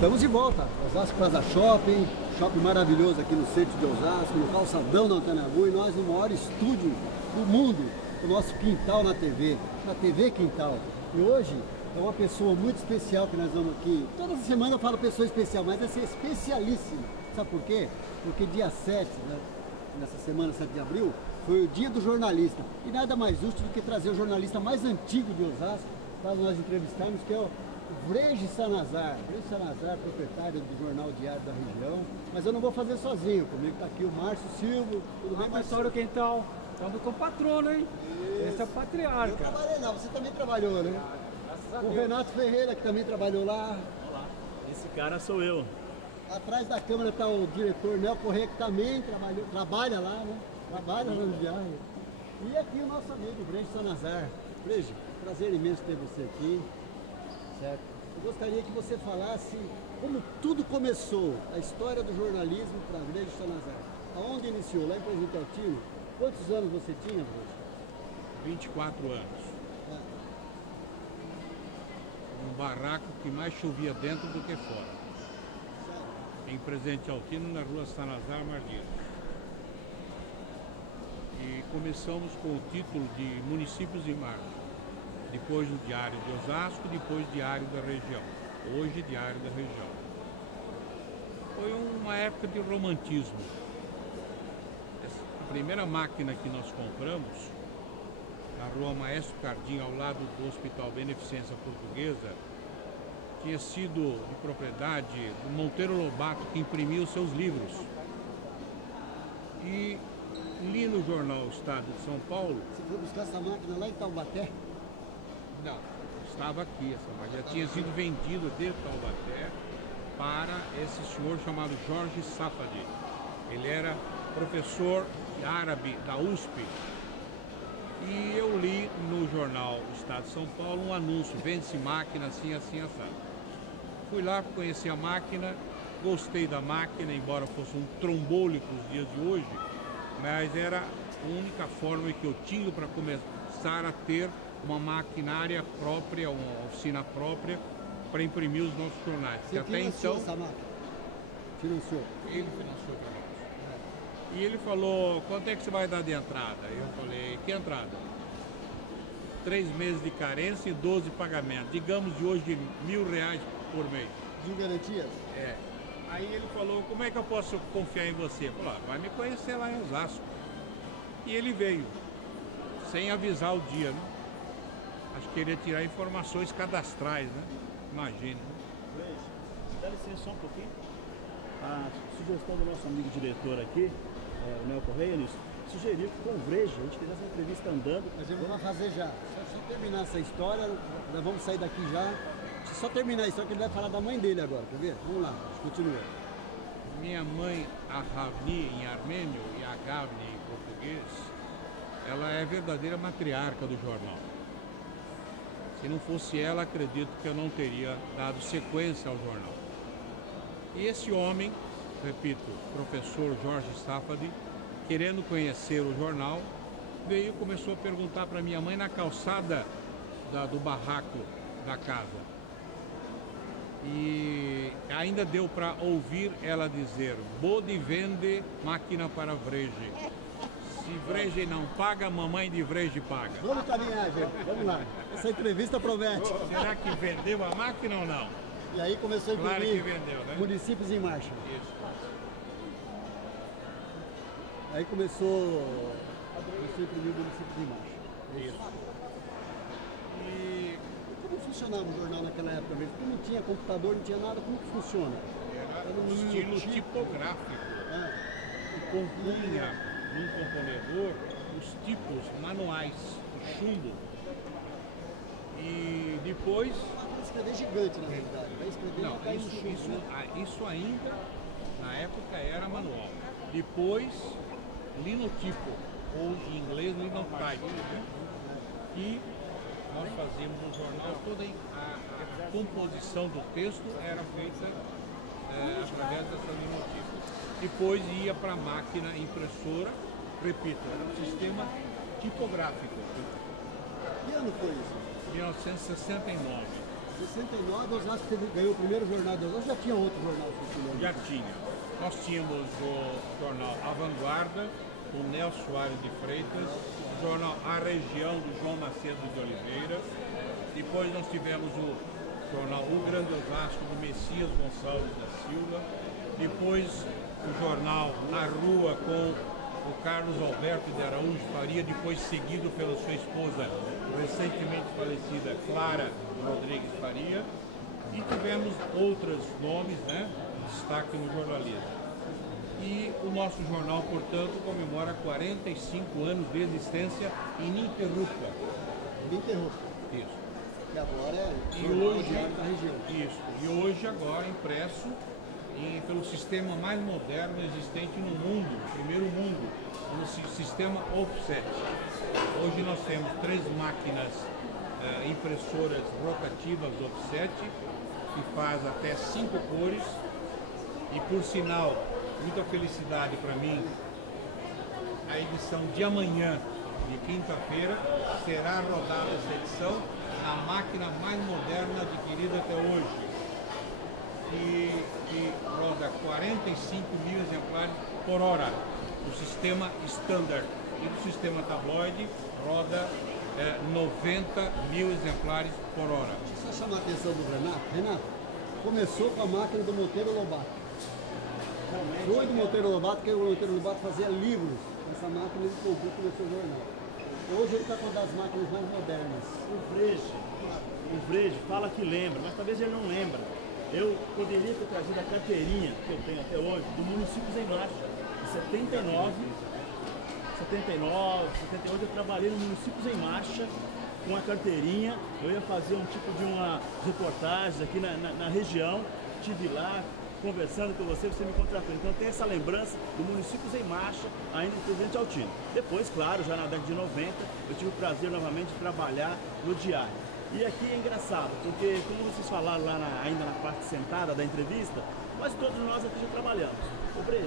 Estamos de volta, Osasco Plaza Shopping, shopping maravilhoso aqui no centro de Osasco, no calçadão da Antena Agu, e nós no maior estúdio do mundo, o nosso quintal na TV Quintal. E hoje é uma pessoa muito especial que nós vamos aqui. Toda semana eu falo pessoa especial, mas essa é especialíssima. Sabe por quê? Porque dia 7, né, nessa semana, 7 de abril, foi o dia do jornalista. E nada mais justo do que trazer o jornalista mais antigo de Osasco para nós entrevistarmos, que é o Vrege Sanazar. Vrege Sanazar, proprietário do Jornal Diário da Região. Mas eu não vou fazer sozinho, comigo está aqui o Márcio Silva. Tudo bem, pessoal do Quintal? Estamos com o patrono, hein? Isso. Esse é o patriarca. Eu trabalhei lá, você também trabalhou, né? Graças a O Deus. Renato Ferreira, que também trabalhou lá. Olá, esse cara sou eu. Atrás da câmera está o diretor Nel Corrêa, que também trabalha lá, né? Trabalha lá no diário. E aqui o nosso amigo Vrege Sanazar. Vrege, prazer imenso ter você aqui. Certo? Eu gostaria que você falasse como tudo começou, a história do jornalismo para Vrege Sanazar. Aonde iniciou? Lá em Presidente Altino. Quantos anos você tinha, Vrege? 24 anos. Um barraco que mais chovia dentro do que fora. Em Presidente Altino, na rua Sanazar Martins. E começamos com o título de Municípios em Marcha. Depois o Diário de Osasco, depois Diário da Região. Hoje, Diário da Região. Foi uma época de romantismo. A primeira máquina que nós compramos, na rua Maestro Cardim, ao lado do Hospital Beneficência Portuguesa, tinha sido de propriedade do Monteiro Lobato, que imprimiu seus livros. E li no jornal Estado de São Paulo. Você foi buscar essa máquina lá em Taubaté? Não, estava aqui essa máquina. Já tinha sido vendida de Taubaté para esse senhor chamado Jorge Safadi. Ele era professor árabe da USP. E eu li no jornal Estado de São Paulo um anúncio: vende-se máquina assim, assim, assado. Fui lá conhecer a máquina, gostei da máquina, embora fosse um trombólico os dias de hoje, mas era a única forma que eu tinha para começar a ter uma maquinária própria, uma oficina própria para imprimir os nossos jornais. Você até financiou então essa máquina? Financiou? ele financiou para nós. E ele falou: quanto é que você vai dar de entrada? Eu falei: que entrada? 3 meses de carência e 12 pagamentos. Digamos de hoje R$1.000 por mês. De garantias? É. Aí ele falou: como é que eu posso confiar em você? Eu falei: vai me conhecer lá em Osasco. E ele veio, sem avisar o dia, né? Acho que queria tirar informações cadastrais, né? Imagina. Dá licença só um pouquinho. A sugestão do nosso amigo diretor aqui, o Nel Corrêa, sugeriu que com o Vrege a gente fizesse uma entrevista andando. Mas vamos fazer já. Só terminar essa história, nós vamos sair daqui já. Deixa eu só terminar a história que ele vai falar da mãe dele agora, quer ver? Vamos lá, continua. Minha mãe, a Ravni em armênio e a Gavni em português, ela é a verdadeira matriarca do jornal. Se não fosse ela, acredito que eu não teria dado sequência ao jornal. E esse homem, repito, professor Jorge Safadi, querendo conhecer o jornal, veio e começou a perguntar para minha mãe na calçada do barraco da casa. E ainda deu para ouvir ela dizer: Bode vende máquina para Vrege. Se Vrege não paga, a mamãe de Vrege paga. Vamos caminhar, gente. Vamos lá. Essa entrevista promete. Será que vendeu a máquina ou não? E aí começou a imprimir Claro que vendeu, né? Municípios em Marcha. Isso. Aí começou a imprimir Municípios em Marcha. Isso. E como funcionava o jornal naquela época mesmo? Porque não tinha computador, não tinha nada. Como que funciona? Era Era no estilo tipo. tipográfico. É. E compunha num componedor os tipos manuais, o chumbo. E depois... Vai escrever gigante, na realidade. Vai escrever Não, vai cair no chumbo, né? isso ainda, na época, era manual. Depois, linotipo, ou em inglês, linotype, né? E nós fazíamos no jornal, toda a composição do texto era feita através dessa linotipo. Depois ia para a máquina impressora, repito, era um sistema tipográfico. Que ano foi isso? 1969. Em 69, Osasco ganhou o primeiro jornal de Osasco, já tinha outro jornal circulando? Já tinha. Nós tínhamos o jornal A Vanguarda, do Nelson Soares de Freitas, o jornal A Região, do João Macedo de Oliveira. Depois nós tivemos o jornal O Grande Osasco, do Messias Gonçalves da Silva. Depois o jornal A Rua, com o Carlos Alberto de Araújo Faria, depois seguido pela sua esposa, recentemente falecida, Clara Rodrigues Faria. E tivemos outros nomes, né, destaque no jornalismo. E o nosso jornal, portanto, comemora 45 anos de existência ininterrupta. Ininterrupta. Isso. Que agora é E o hoje, diário da região. isso. E hoje, agora, impresso pelo sistema mais moderno existente no mundo, primeiro mundo, no sistema offset. Hoje nós temos 3 máquinas impressoras rotativas offset, que faz até 5 cores. E por sinal, muita felicidade para mim, a edição de amanhã, de quinta-feira, será rodada essa edição na máquina mais moderna adquirida até hoje, que roda 45 mil exemplares por hora, do sistema standard, e do sistema tabloide roda 90 mil exemplares por hora. Deixa eu só chamar a atenção do Renato. Renato, começou com a máquina do Monteiro Lobato. Foi do Monteiro Lobato, que o Monteiro Lobato fazia livros. Essa máquina ele comprou no seu jornal. Hoje ele está com uma das máquinas mais modernas. O Frege fala que lembra, mas talvez ele não lembra. Eu poderia ter trazido a carteirinha que eu tenho até hoje, do Municípios em Marcha, de 78 eu trabalhei no Municípios em Marcha com a carteirinha. Eu ia fazer um tipo de uma reportagem aqui na região, estive lá conversando com você me contratou. Então tem essa lembrança do Municípios em Marcha, ainda do Presidente Altino. Depois, claro, já na década de 90, eu tive o prazer novamente de trabalhar no Diário. E aqui é engraçado, porque como vocês falaram lá ainda na parte sentada da entrevista, quase todos nós aqui já trabalhamos. Ô Brejo,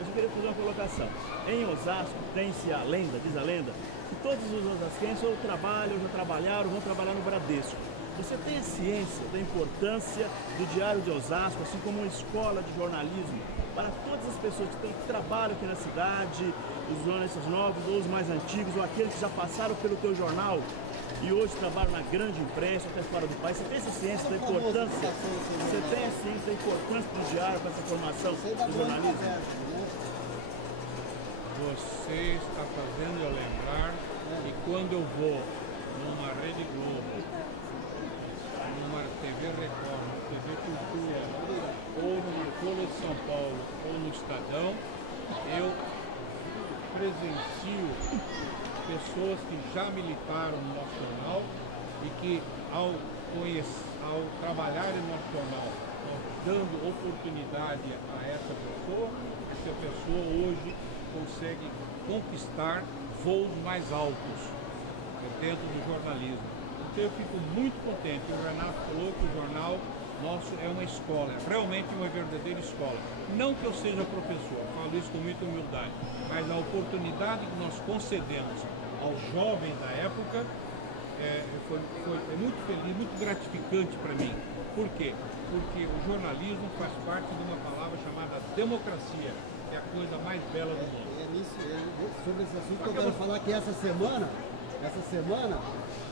eu só queria fazer uma colocação. Em Osasco tem-se a lenda, diz a lenda, que todos os osasquenses ou trabalham, ou já trabalharam, ou vão trabalhar no Bradesco. Você tem a ciência da importância do Diário de Osasco, assim como uma escola de jornalismo, para todas as pessoas que trabalham aqui na cidade, os jornalistas novos, ou os mais antigos, ou aqueles que já passaram pelo teu jornal e hoje trabalham na grande imprensa, até fora do país. Você tem essa ciência da importância? Você tem a ciência da importância do diário para essa formação do jornalismo? Você está fazendo eu lembrar que quando eu vou numa Rede Globo, numa TV Record, numa TV Cultura, ou numa Folha de São Paulo, ou no Estadão, eu presencio pessoas que já militaram no nosso jornal e que ao trabalharem no nosso jornal, dando oportunidade a essa pessoa hoje consegue conquistar voos mais altos dentro do jornalismo. Então eu fico muito contente. O Renato falou que o jornal nosso é uma escola, realmente uma verdadeira escola. Não que eu seja professor, falo isso com muita humildade, mas a oportunidade que nós concedemos aos jovens da época foi muito feliz, muito gratificante para mim. Por quê? Porque o jornalismo faz parte de uma palavra chamada democracia, que é a coisa mais bela do mundo. Sobre esse assunto que eu quero falar que essa semana,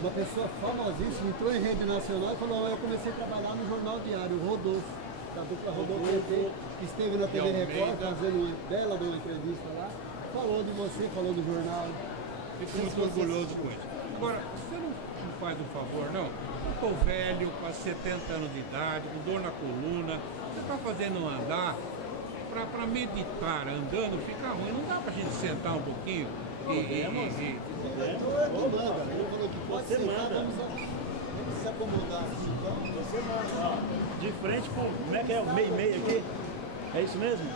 uma pessoa famosíssima entrou em rede nacional e falou: eu comecei a trabalhar no Jornal Diário, o Rodolfo, da dupla Rodolfo PT, que esteve na TV Record fazendo uma bela de uma entrevista lá, falou de você, falou do jornal. Fico muito orgulhoso com isso. Agora, você não faz um favor, não? Eu estou velho, quase 70 anos de idade, com dor na coluna, você está fazendo andar, para meditar andando fica ruim, não dá para a gente sentar um pouquinho Ele falou que pode sentar, vamos se acomodar. Você manda, ó, de frente com, como é que é, o meio aqui? É isso mesmo?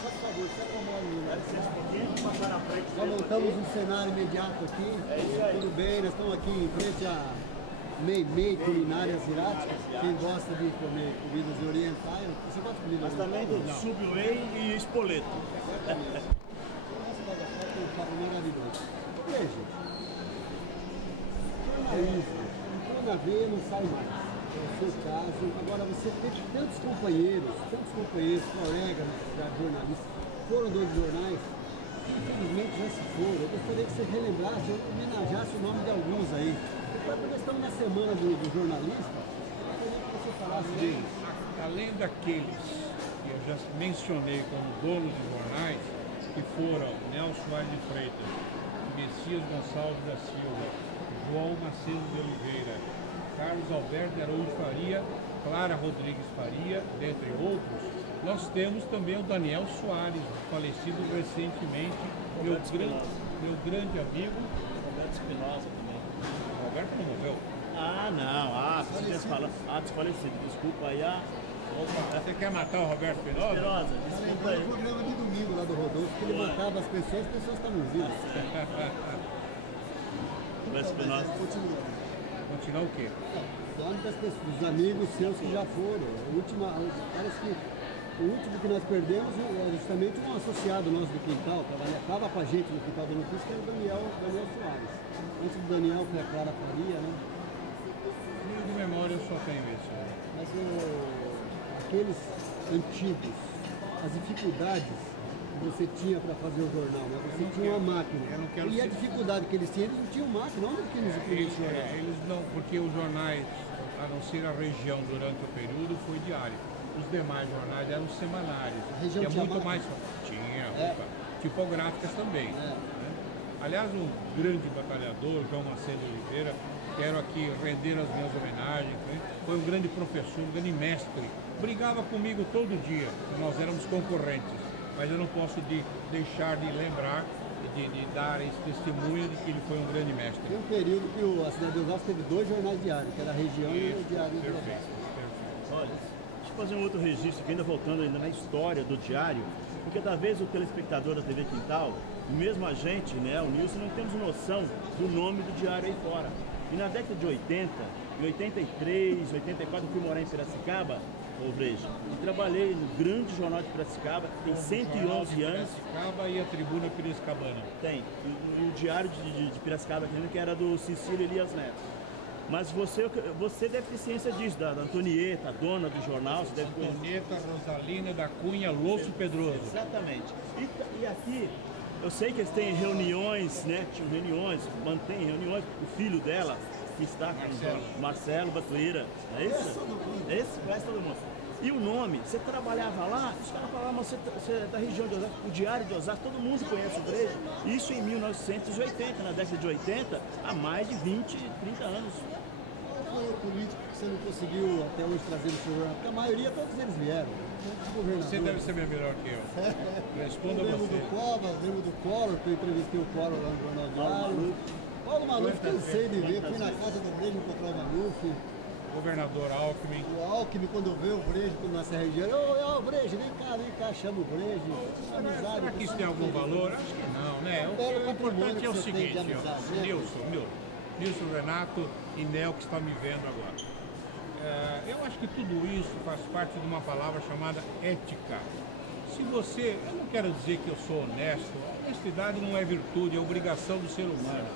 Por favor, se acomode. Dá licença um pouquinho, vamos passar na frente. Já montamos um cenário imediato aqui. É isso aí. Tudo bem, nós estamos aqui em frente a Meimei Culinárias Iráticas. Quem gosta de comer comidas orientais, você gosta de comida Mas também do Subway e Espoleto. Nossa, cada foto é um papo maravilhoso. Veja, jornalismo, entrando a ver, não sai mais. é o seu caso. Agora, você teve tantos companheiros, colegas, jornalistas, foram donos de jornais, que infelizmente já se foram. Eu gostaria que você relembrasse, ou homenageasse o nome de alguns aí. Porque estamos na semana do jornalista, eu gostaria que você falasse deles. Além daqueles que eu já mencionei como donos de jornais, que foram Nelson Soares de Freitas, Messias Gonçalves da Silva, João Macedo de Oliveira, Carlos Alberto de Araújo Faria, Clara Rodrigues Faria, dentre outros, nós temos também o Daniel Soares, falecido recentemente, meu grande amigo. Roberto Espinosa também. O Roberto não morreu? Ah, não. Você falando. Desfalecido. Desculpa aí. Você quer matar o Roberto Espinosa? Espinosa, desculpa aí. No programa de domingo lá do Rodolfo, que ele matava as pessoas estavam vivas. Roberto Espinosa. Continuar o quê? Falando das pessoas, dos amigos seus que já foram. Parece que o último que nós perdemos é justamente um associado nosso do Quintal, estava com a gente no Quintal da Notícia, que era o Daniel Soares. Antes do Daniel foi a Clara Faria, né? De memória eu só tenho isso. Mas aqueles antigos, as dificuldades que você tinha para fazer o jornal, né? Você tinha uma máquina. E a dificuldade que eles tinham, eles não tinham máquina, onde que eles tinham? Eles não, porque os jornais, a não ser a região durante o período, foi diário. Os demais jornais eram semanários. A região que é muito máquina? mais. Tinha, tipográficas também. Né? Aliás, um grande batalhador, João Macedo de Oliveira, quero aqui render as minhas homenagens, foi um grande professor, um grande mestre, brigava comigo todo dia, nós éramos concorrentes, mas eu não posso deixar de lembrar e de dar esse testemunho de que ele foi um grande mestre. Tem um período que a cidade de Osasco teve 2 jornais diários, que era a região e o diário de Osasco. Perfeito. Olha, deixa eu fazer um outro registro aqui, ainda voltando ainda na história do diário, porque talvez o telespectador da TV Quintal, e mesmo a gente, né, o Nilson, não temos noção do nome do diário aí fora. E na década de 80, em 83, 84, eu fui morar em Piracicaba, ô Breja, e trabalhei no grande jornal de Piracicaba, que tem 111 anos. Piracicaba e a Tribuna Piracicabana. Tem, e o diário de Piracicaba, que era do Cecílio Elias Neto. Mas você deve ter ciência disso, da Antonieta, a dona do jornal. Você deve Antonieta Rosalina da Cunha Losso Pedroso. Exatamente. E aqui, eu sei que eles têm reuniões, né? Tinham reuniões, mantém reuniões. O filho dela, que está com Marcelo Batuíra, não é isso? Esse conhece todo mundo. E o nome, você trabalhava lá, os caras falavam, mas você é da região de Osasco, o Diário de Osasco, todo mundo conhece o Breja. Isso em 1980, na década de 80, há mais de 20, 30 anos. Qual foi o político que você não conseguiu até hoje trazer no seu jornal? Porque a maioria, todos eles vieram. Você deve ser melhor que eu. Responda lembro você. do Covas, lembro do Collor, que eu entrevistei o Collor lá no Jornal Diário. Paulo Maluf, cansei de ver, fui na casa do Breja encontrar o Maluf. Governador Alckmin. O Alckmin, quando vê o Breja na Serra Região, ô Breja, vem cá, chama o Breja. Amizade. Será que isso tem algum valor? Acho que não, né? O importante é o seguinte, ó, Nilson Renato e Nel que está me vendo agora. Eu acho que tudo isso faz parte de uma palavra chamada ética. Se você, eu não quero dizer que eu sou honesto, honestidade não é virtude, é obrigação do ser humano.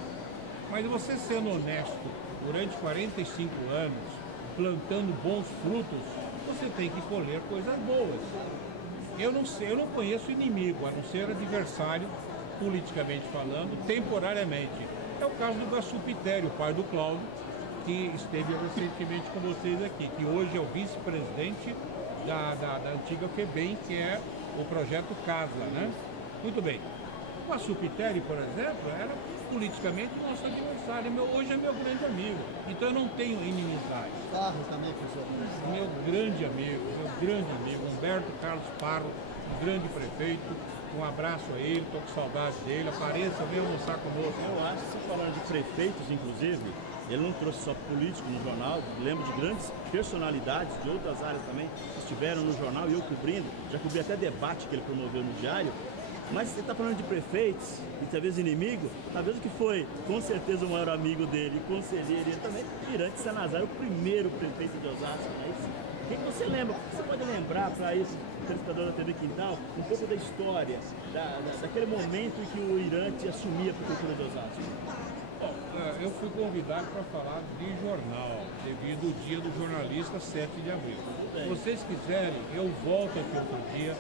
Mas você sendo honesto durante 45 anos, plantando bons frutos, você tem que colher coisas boas. Eu não conheço inimigo, a não ser adversário, politicamente falando, temporariamente. É o caso do Gaçu Pitério, pai do Cláudio, que esteve recentemente com vocês aqui, que hoje é o vice-presidente da antiga FEBEM, que é o projeto Casla, né? Muito bem. O Gaçu Pitério, por exemplo, era politicamente nosso adversário, hoje é meu grande amigo, então eu não tenho inimizade. Parro também, professor. Meu grande amigo, Humberto Carlos Parro, um grande prefeito, um abraço a ele, estou com saudade dele, apareça, venha almoçar conosco. Eu acho que você falando de prefeitos, inclusive, ele não trouxe só político no jornal, lembro de grandes personalidades de outras áreas também que estiveram no jornal e eu cobrindo, já cobri até debate que ele promoveu no diário. Mas você está falando de prefeitos e talvez inimigo, talvez o que foi com certeza o maior amigo dele, conselheiro e também, Mirante Sanazar, o primeiro prefeito de Osasco, não é isso? O que você lembra? Você pode lembrar para isso, o telespectador da TV Quintal, um pouco da história, daquele momento em que o Irante assumia a prefeitura de Osasco? eu fui convidado para falar de jornal, devido ao Dia do Jornalista, 7 de abril. Se vocês quiserem, eu volto aqui outro dia,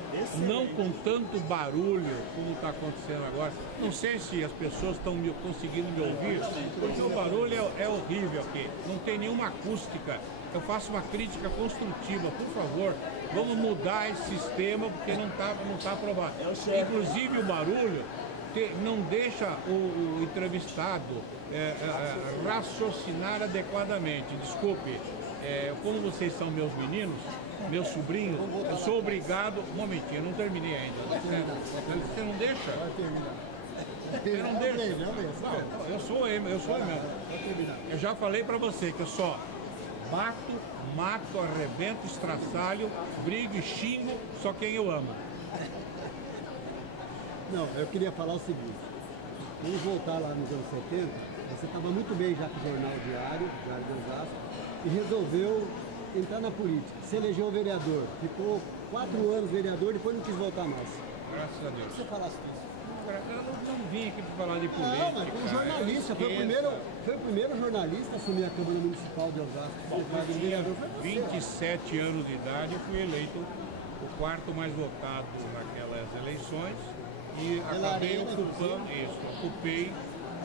não com tanto barulho como está acontecendo agora. Não sei se as pessoas estão conseguindo me ouvir, porque o barulho é horrível aqui, não tem nenhuma acústica. Eu faço uma crítica construtiva, por favor, vamos mudar esse sistema, porque não tá aprovado. Inclusive o barulho não deixa o entrevistado raciocinar adequadamente. Desculpe, como vocês são meus meninos, meus sobrinhos, eu sou obrigado... Um momentinho, eu não terminei ainda. Você não deixa? Você não deixa? Não, eu sou mesmo. Eu já falei pra você que eu só bato, mato, arrebento, estraçalho, brigo e xingo só quem eu amo. Não, eu queria falar o seguinte, vamos voltar lá nos anos 70, você estava muito bem já com o jornal Diário de Osasco, e resolveu entrar na política, se elegeu vereador, ficou 4 anos vereador, depois não quis voltar mais. Graças a Deus. O que você falasse disso? Eu não vim aqui para falar de política. Não, mas como jornalista, foi o primeiro jornalista a assumir a Câmara Municipal de Osasco. Eu tinha 27 anos de idade, eu fui eleito o 4º mais votado naquelas eleições e acabei ocupando isso. Ocupei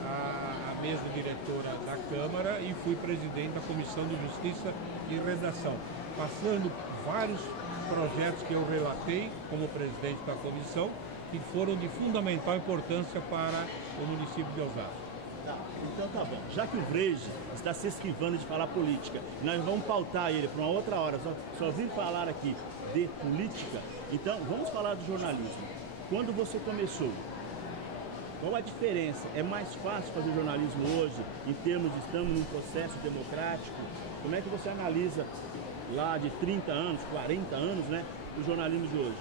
a mesa diretora da Câmara e fui presidente da Comissão de Justiça e Redação, passando vários projetos que eu relatei como presidente da comissão, que foram de fundamental importância para o município de Osasco. Tá, então tá bom. Já que o Vreje está se esquivando de falar política, nós vamos pautar ele para uma outra hora, só vim falar aqui de política, então vamos falar do jornalismo. Quando você começou, qual a diferença? É mais fácil fazer jornalismo hoje, em termos de estamos num processo democrático? Como é que você analisa lá de 30 anos, 40 anos, né, o jornalismo de hoje?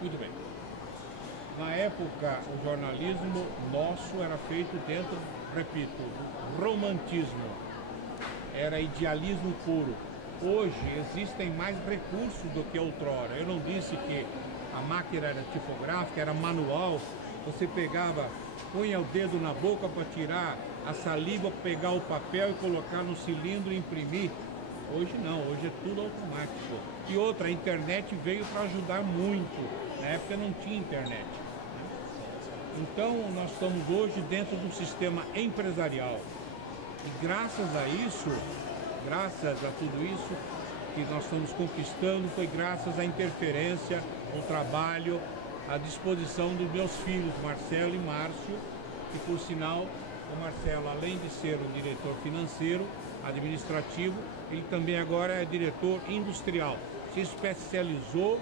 Muito bem. Na época, o jornalismo nosso era feito dentro, repito, do romantismo. Era idealismo puro. Hoje existem mais recursos do que outrora. Eu não disse que a máquina era tipográfica, era manual. Você pegava, punha o dedo na boca para tirar a saliva, pegar o papel e colocar no cilindro e imprimir. Hoje não, hoje é tudo automático. E outra, a internet veio para ajudar muito. Na época não tinha internet. Então nós estamos hoje dentro de um sistema empresarial. E graças a isso, graças a tudo isso que nós estamos conquistando, foi graças à interferência, ao trabalho, à disposição dos meus filhos, Marcelo e Márcio, que por sinal, o Marcelo, além de ser um diretor financeiro, administrativo, ele também agora é diretor industrial. Se especializou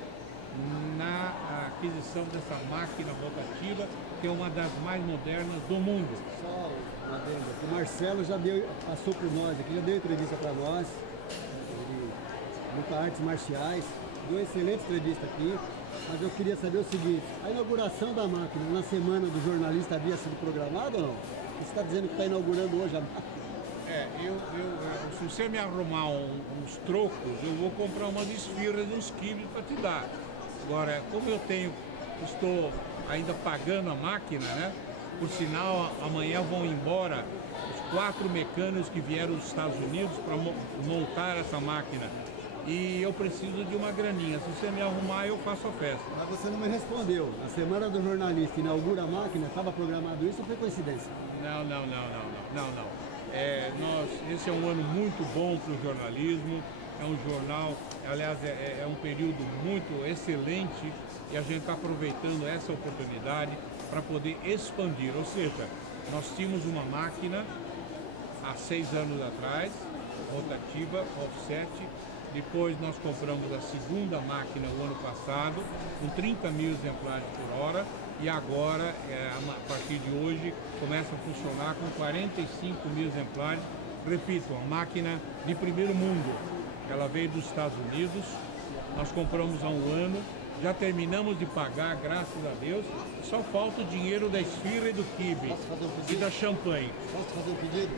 na aquisição dessa máquina rotativa, que é uma das mais modernas do mundo. Só uma adenda. O Marcelo já passou por nós aqui, já deu entrevista para nós, ele luta artes marciais, deu uma excelente entrevista aqui, mas eu queria saber o seguinte, a inauguração da máquina na semana do jornalista havia sido programada ou não? Você está dizendo que está inaugurando hoje a máquina? Se você me arrumar uns trocos, eu vou comprar umas esfirras e uns quibes para te dar. Agora, como estou ainda pagando a máquina, né? Por sinal, amanhã vão embora os 4 mecânicos que vieram dos Estados Unidos para montar essa máquina. E eu preciso de uma graninha. Se você me arrumar, eu faço a festa. Mas você não me respondeu. A semana do jornalista inaugura a máquina, estava programado isso ou foi coincidência? Não. Esse é um ano muito bom para o jornalismo. É um jornal, aliás, é um período muito excelente e a gente está aproveitando essa oportunidade para poder expandir. Ou seja, nós tínhamos uma máquina há 6 anos atrás, rotativa, offset. Depois nós compramos a segunda máquina o ano passado, com 30 mil exemplares por hora. E agora, a partir de hoje, começa a funcionar com 45 mil exemplares. Repito, uma máquina de primeiro mundo. Ela veio dos Estados Unidos, nós compramos há um ano, já terminamos de pagar, graças a Deus. Só falta o dinheiro da esfirra e do quibe e da champanhe. Posso fazer um pedido?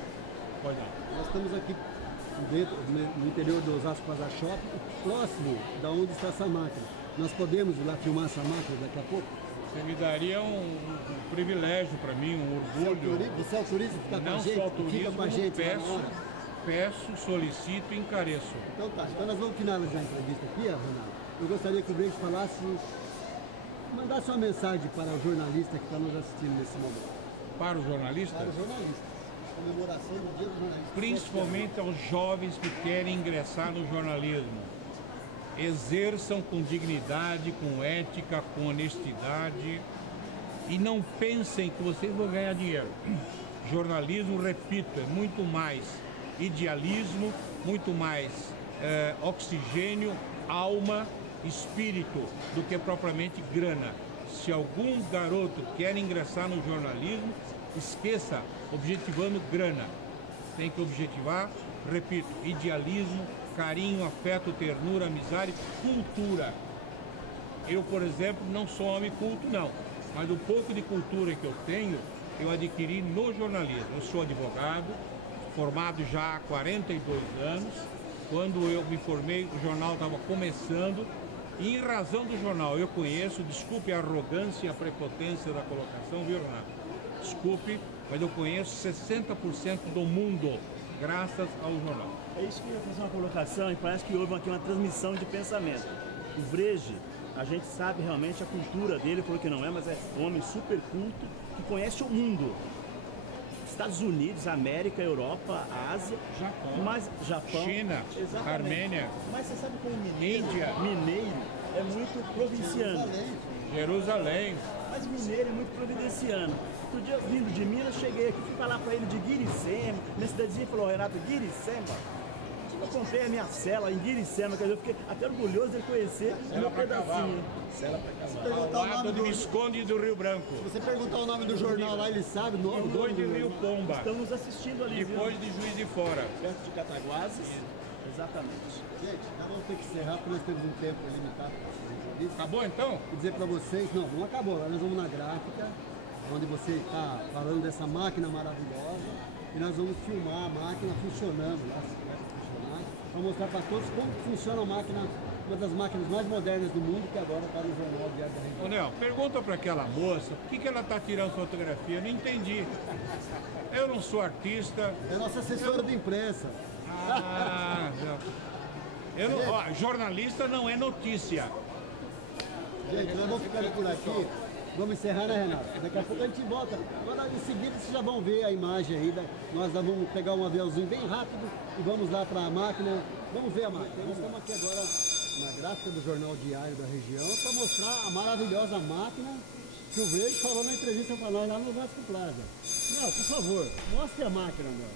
Pode não. Nós estamos aqui dentro, no interior do Osasco Plaza Shopping, próximo da onde está essa máquina. Nós podemos ir lá filmar essa máquina daqui a pouco? Você me daria um privilégio para mim, um orgulho. Você autoriza ficar com a Não gente? só autorizo, Fica com a como gente lá na hora? peço, solicito e encareço. Então tá, então nós vamos finalizar a entrevista aqui, Ronaldo. Eu gostaria que o Brejo falasse, mandasse uma mensagem para o jornalista que está nos assistindo nesse momento. Para os jornalistas? Para os jornalistas. Comemoração do Dia do Jornalista. Principalmente aos jovens que querem ingressar no jornalismo. Exerçam com dignidade, com ética, com honestidade e não pensem que vocês vão ganhar dinheiro. Jornalismo, repito, é muito mais idealismo, muito mais oxigênio, alma, espírito, do que propriamente grana. Se algum garoto quer ingressar no jornalismo, esqueça, objetivando grana. Tem que objetivar, repito, idealismo, carinho, afeto, ternura, amizade, cultura. Eu, por exemplo, não sou homem culto, não. Mas o pouco de cultura que eu tenho, eu adquiri no jornalismo. Eu sou advogado, formado já há 42 anos. Quando eu me formei, o jornal estava começando. E em razão do jornal, eu conheço, desculpe a arrogância e a prepotência da colocação, viu, Renato? Desculpe, mas eu conheço 60% do mundo, graças ao jornal. É isso que eu ia fazer uma colocação e parece que houve aqui uma transmissão de pensamento. O Brejo, a gente sabe realmente a cultura dele, porque não é, mas é um homem super culto que conhece o mundo. Estados Unidos, América, Europa, Ásia, Japão, China, exatamente. Armênia. Mas você sabe como Índia. mineiro é muito provinciano. Jerusalém. Mas mineiro é muito providenciano. Outro dia, vindo de Minas, cheguei aqui, fui falar pra ele de Guiricema. Minha cidadezinha falou, Renato, Guiricema? Eu comprei a minha cela em Guiricema, quer dizer, eu fiquei até orgulhoso de conhecer o meu pedacinho. Cela pra cavalo. Ao lado do Visconde do Rio Branco. Se você perguntar o nome do jornal lá, ele sabe o nome. Depois de Rio Pomba. Estamos assistindo ali, Depois de Juiz de Fora. perto de Cataguases. Exatamente. Gente, já vamos ter que encerrar, porque nós temos um tempo limitado para essas entrevistas. Acabou então? E dizer para vocês, não acabou, nós vamos na gráfica, onde você está falando dessa máquina maravilhosa, e nós vamos filmar a máquina funcionando lá, se tiver que funcionar, para mostrar para todos como funciona a máquina, uma das máquinas mais modernas do mundo, que agora está no Jornal Diário da Região. Ô, Nel, pergunta para aquela moça por que ela está tirando fotografia. Eu não entendi. Eu não sou artista. É nossa assessora de imprensa. Ah, eu não, ó, jornalista não é notícia. Gente, nós vamos ficando por aqui. Vamos encerrar, né, Renato? Daqui a pouco a gente volta. Agora, em seguida, vocês já vão ver a imagem aí. Nós vamos pegar um aviãozinho bem rápido e vamos lá para a máquina. Vamos ver a máquina. Nós estamos aqui agora na gráfica do Jornal Diário da Região para mostrar a maravilhosa máquina que o Brejo falou na entrevista para nós lá no Vasco Plaza. Não, por favor, mostre a máquina, meu.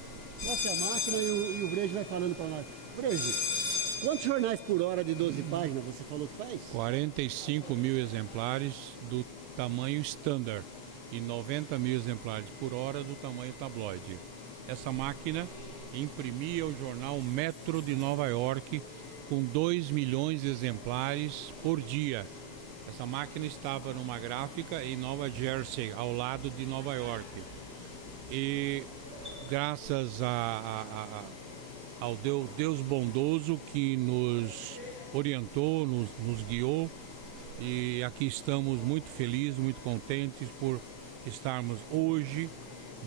Mostre a máquina e o Brejo vai falando para nós. Brejo, quantos jornais por hora de 12 páginas você falou que faz? 45 mil exemplares do tamanho standard e 90 mil exemplares por hora do tamanho tabloide. Essa máquina imprimia o jornal Metro de Nova York com 2 milhões de exemplares por dia. Essa máquina estava numa gráfica em Nova Jersey, ao lado de Nova York. E graças ao Deus bondoso que nos orientou, nos guiou, e aqui estamos muito felizes, muito contentes por estarmos hoje,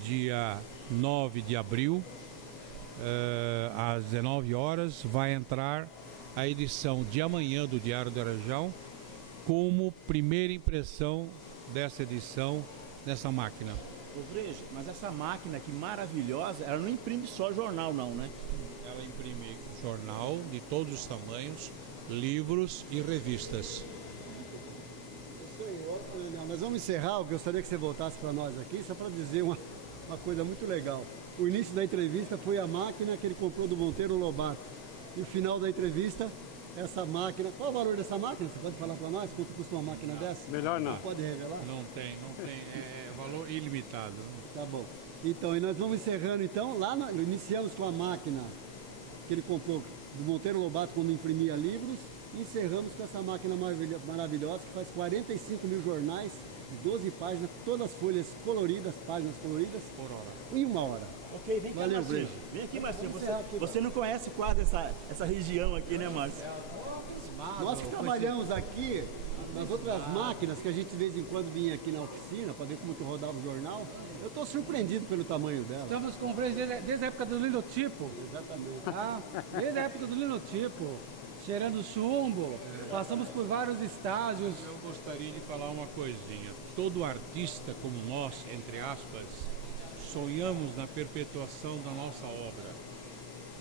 dia 9 de abril, às 19 horas, vai entrar a edição de amanhã do Diário da Região como primeira impressão dessa edição, dessa máquina. Ô Brejo, mas essa máquina que maravilhosa, ela não imprime só jornal não, né? Ela imprime jornal de todos os tamanhos, livros e revistas. Nós vamos encerrar, eu gostaria que você voltasse para nós aqui, só para dizer uma coisa muito legal. O início da entrevista foi a máquina que ele comprou do Monteiro Lobato. E o final da entrevista, essa máquina. Qual o valor dessa máquina? Você pode falar para nós quanto custa uma máquina dessa? Melhor não. Pode revelar? Não tem, é valor ilimitado. Tá bom. Então, e nós vamos encerrando então, iniciamos com a máquina que ele comprou do Monteiro Lobato quando imprimia livros, e encerramos com essa máquina maravilhosa que faz 45 mil jornais, 12 páginas, todas folhas coloridas, páginas coloridas, Por hora. em uma hora. Ok, vem cá, Valeu, Marcinho. Brejo. Vem aqui, Marcinho. Vamos encerrar aqui, Você não conhece quase essa região aqui, né, Márcio? Nós que trabalhamos aqui nas outras máquinas que a gente de vez em quando vinha aqui na oficina para ver como que rodava o jornal, eu estou surpreendido pelo tamanho dela. Estamos com desde a época do linotipo. Exatamente. Tá? Desde a época do linotipo, cheirando chumbo, passamos por vários estágios. Eu gostaria de falar uma coisinha. Todo artista como nós, entre aspas, sonhamos na perpetuação da nossa obra.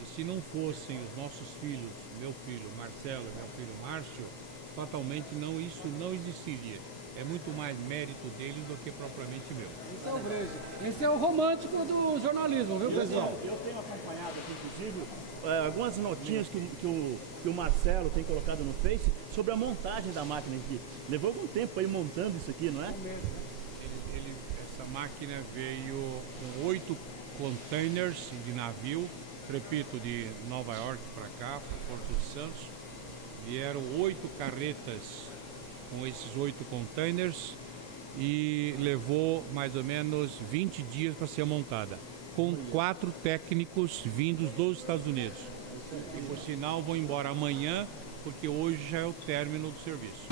E se não fossem os nossos filhos, meu filho Marcelo e meu filho Márcio, fatalmente isso não existiria. É muito mais mérito deles do que propriamente meu. Esse é o Brejo. Esse é o romântico do jornalismo, viu, pessoal? Eu tenho acompanhado aqui, inclusive, algumas notinhas que o Marcelo tem colocado no Face sobre a montagem da máquina aqui. Levou algum tempo para ir montando isso aqui, não é? Essa máquina veio com 8 containers de navio, repito, de Nova York para cá, para Porto de Santos. Vieram 8 carretas com esses 8 containers e levou mais ou menos 20 dias para ser montada, com 4 técnicos vindos dos Estados Unidos. E por sinal vão embora amanhã, porque hoje já é o término do serviço.